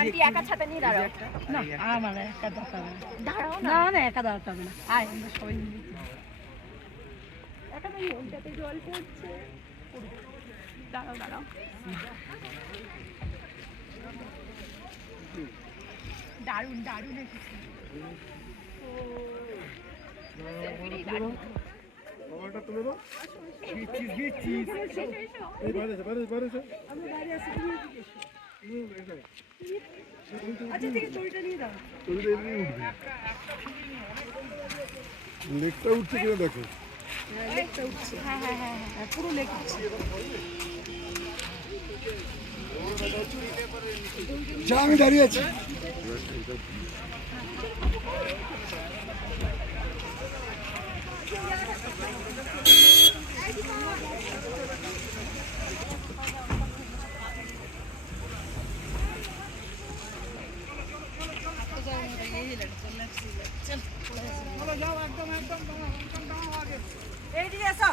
Aunty একা ছাতা নিয়ে দাঁড়াও। না আমার একা দরকার হবে না। দাঁড়াও না না। না একা দরকার হবে না। আয় আমরা সবাই মিলে একা নেই, ওইটাতে জল পড়ছে। দাঁড়াও দাঁড়াও। দারুণ দারুণ এসেছে। দারুণ। বাবাটা তুলে দাও। বিচিস। এই বাইরে যা। আমরা বাইরে আছি তুমি এদিকে এসো। আচ্ছা ঠিক আছে দড়িটা নিয়ে দাও। তুলে এমনি উঠবে। লেগটা উঠছে কিনা দেখো। লেগটা উঠছে। হ্যাঁ হ্যাঁ হ্যাঁ হ্যাঁ পুরো লেগ উঠছে। যা আমি দাঁড়িয়ে আছি। এইদিকে এসো।